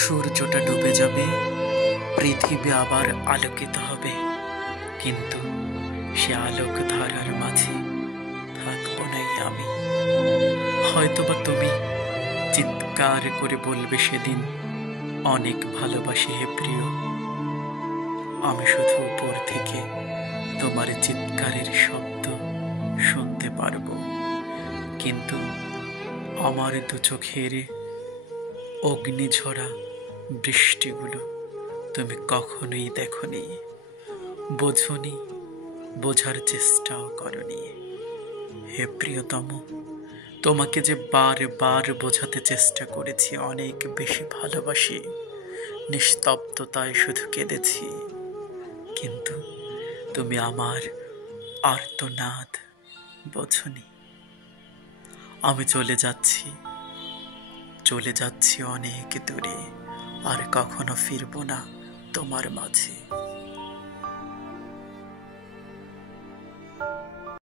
সূর্যটা ডুবে যাবে, পৃথিবী আবার আলোকিত হবে, কিন্তু সে আলোক ধারার মাঝে থাকবো নাই আমি। হয়তোবা তুমি চিৎকার করে বলবে সেদিন, অনেক ভালোবাসি হে প্রিয়। আমি শুধু উপর থেকে তোমার চিৎকারের শব্দ শুনতে পারবো, কিন্তু আমার দু চোখের অগ্নিঝরা বৃষ্টিগুলো তুমি কখনোই দেখনি, বোঝনি, বোঝার চেষ্টাও করনি। হে প্রিয়তম, তোমাকে যে বারবার বোঝাতে চেষ্টা করেছি অনেক বেশি ভালোবাসি, নিস্তব্ধতায় শুধু কেঁদেছি, কিন্তু তুমি আমার আর্তনাদ বোঝনি। আমি চলে যাচ্ছি অনেক দূরে, আর কখনো ফিরবো না তোমার মাঝে।